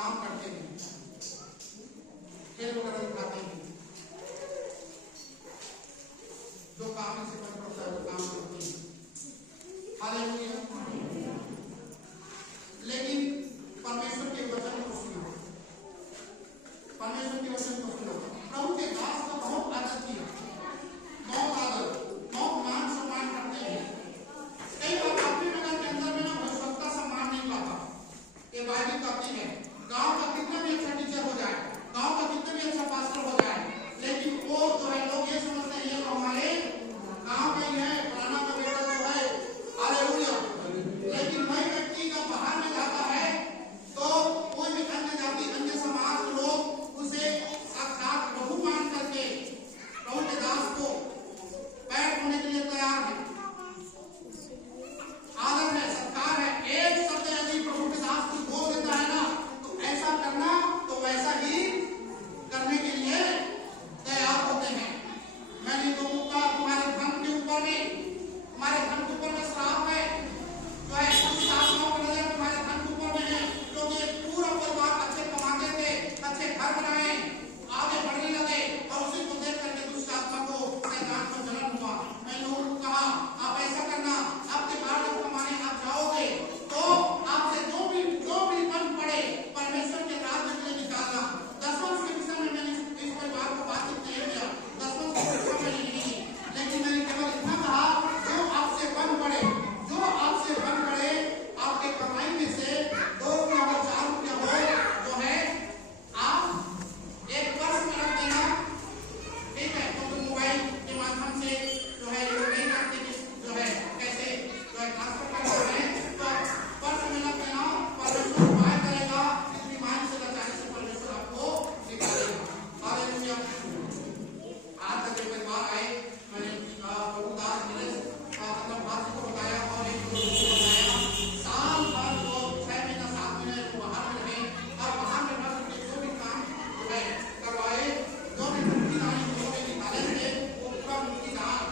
काम करते हैं, खेल वगैरह दिखाते हैं, जो काम से मन करता है वो काम करते हैं। हालेलुया। लेकिन परमेश्वर के वचन को सुनो, परमेश्वर के वचन को सुनो। प्रभु के दास को बहुत आदर किया, बहुत आदर, बहुत मान सम्मान करते हैं। कई बार अपनी नगर के अंदर में ना भविष्यवक्ता सम्मान नहीं पाता। ये बाइबल कहती है गांव का कितना भी अच्छा टीचर हो जाए, गांव का कितना भी अच्छा पास्टर हो जाए, लेकिन वो जो है लोग ये समझते हैं ये तो हमारे गांव का ही है, फलाना का बेटा तो है। हालेलुया। लेकिन वही व्यक्ति का बाहर में जाता है तो कोई भी अन्य जाति अन्य समाज के लोग उसे साक्षात प्रभु मान करके प्रभु के दास को पैर होने के लिए तैयार है। आदर है, सत्कार है। एक शब्द यदि प्रभु के दास को बोल देता है ना तो ऐसा करना तो वैसा ही करने के लिए तैयार होते हैं। मैंने तो कहा तुम्हारे धन के ऊपर में, तुम्हारे धन के ऊपर में श्राप है, जो है कुछ आत्माओं की नजर तुम्हारे धन के ऊपर में है, क्योंकि पूरा परिवार अच्छे कमाते थे, अच्छे घर बनाए, आगे बढ़ने लगे और उसी को देख करके दुष्ट आत्मा को शैतान को जलन हुआ। मैं लोगों को कहा आप ऐसा करना, आपके बाहर जब कमाने आप जाओगे तो आपसे जो भी बन पड़े परमेश्वर के राज्य के लिए निकालना। दसवंश के विषय में मैंने इस परिवार को बातचीत नहीं किया, दसवंश के विषय में नहीं, लेकिन मैंने केवल इतना कहा जो आपसे बन पड़े, जो आपसे बन पड़े, आपके कमाई में से 2 रुपया हो 4 रुपया हो जो है आप एक वर्ष में रख देना। ठीक है, तो मोबाइल के माध्यम से जो है लोग नहीं जानते कि जो है कैसे जो है ट्रांसफर करना है, तो वर्ष में रख देना। परमेश्वर उपाय करेगा, इस बीमारी से बचाने से परमेश्वर आपको निकालेगा। हालेलुया। आज तक एक परिवार आए, मैंने प्रभु दास दिनेश मतलब भाषी को बताया और एक को बताया, साल भर वो 6 महीना 7 महीने वो बाहर में रहे और बाहर में रह करके जो भी काम जो है करवाए, जो भी मुक्ति दान जो भी निकाले थे वो पूरा मुक्ति दान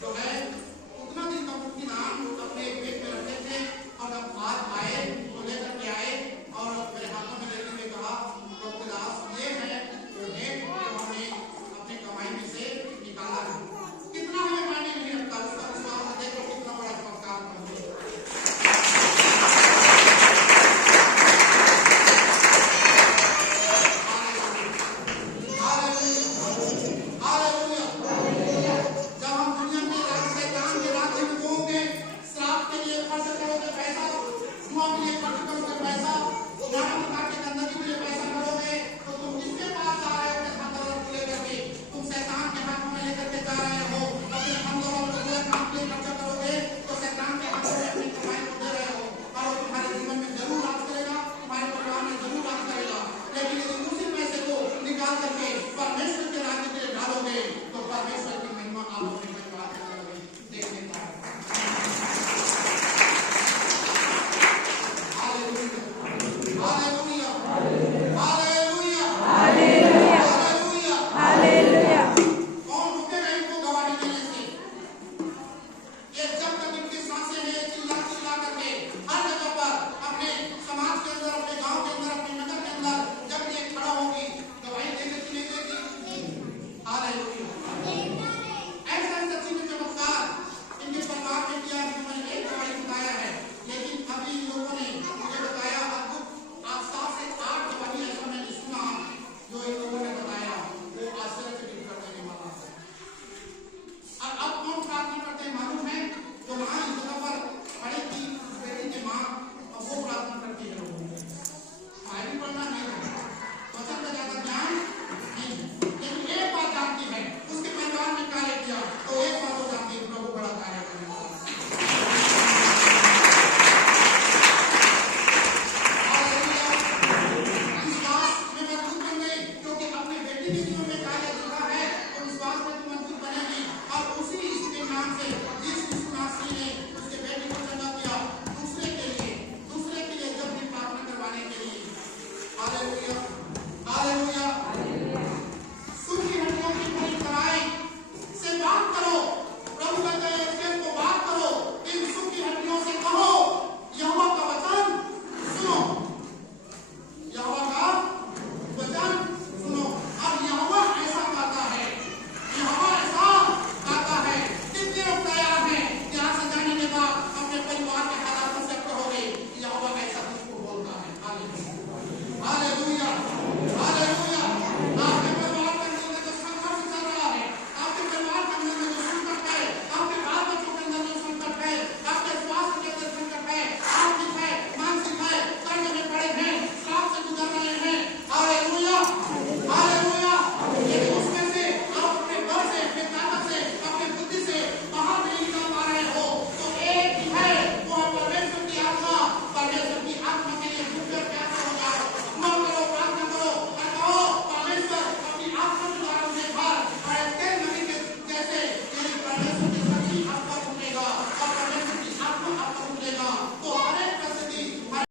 जो है उतना दिन का मुक्ति दान अपने पेट में रखते थे। और जब बात आए तो लेकर के आए और मेरे हाथों में लेते हुए कहा प्रभु के दास ये है वो डेट जो हमने अपनी कमाई में से निकाला है। कितना हमें मायने नहीं रखता, उसका विश्वास देखो कितना बड़ा चमत्कार करते हैं। जब हम दुनिया के राज्य शैतान के राज्य में होंगे, श्राप के लिए खर्च करोगे पैसा, जुआ के लिए खर्च करोगे पैसा, नाना प्रकार के गंदगी के लिए पैसा करोगे, तो तुम किसके पास जा रहे हो? अपने धन दौलत को लेकर के तुम शैतान के हाथ में लेकर के जा रहे हो। अपने धन दौलत को पूरे काम के लिए खर्चा करोगे तो शैतान के हाथ में अपनी कमाई को दे रहे हो और वो तुम्हारे जीवन में जरूर राज करेगा, तुम्हारे परिवार में जरूर राज करेगा। लेकिन यदि उसी पैसे को निकाल करके परमेश्वर के राज्य के लिए डालोगे तो परमेश्वर की महिमा आप अपने परिवार के अंदर देखने पाओगे। Hallelujah, hallelujah, hallelujah, hallelujah, hallelujah. कौन रुकेगा इनको गवाही देने से? ये जब तक इनकी सांसें हैं चिल्ला चिल्ला करके हर जगह पर अपने समाज के अंदर, अपने गांव के अंदर, अपने नगर के अंदर जब ये खड़ा होगी गवाही देने की नहीं देगी। हालेलुया। ऐसा सच्ची में चमत्कार इनके परिवार में किया है। मैंने एक गवाही बताया है, लेकिन अभी लोगों ने मुझे बताया अद्भुत 7 से 8 गवाही ऐसा मैंने सुना जो इन लोगों ने बताया, वो आश्चर्यचकित कर देने वाला है। और अब कौन प्रार्थना करते हैं मालूम है? जो माँ इस जगह पर खड़ी थी उस बेटी की माँ, अब वो प्रार्थना करती है लोगों को। बाइबल पढ़ना नहीं है, वचन का ज्यादा ज्ञान नहीं है, लेकिन एक बात जानती है उसके परिवार में कार्य किया, तो एक बात हो जाती है प्रभु बड़ा कार्य करने वाला। विश्वास में मजबूत बन गई, क्योंकि अपने बेटी के जीवन में कार्य देखा है तो विश्वास में भी मजबूत बनेगी। और उसी इसके नाम से जिस यीशु नासरी ने उसके बेटी को चंगा किया, दूसरे के लिए जब भी प्रार्थना करवाने के लिए। हालेलुया।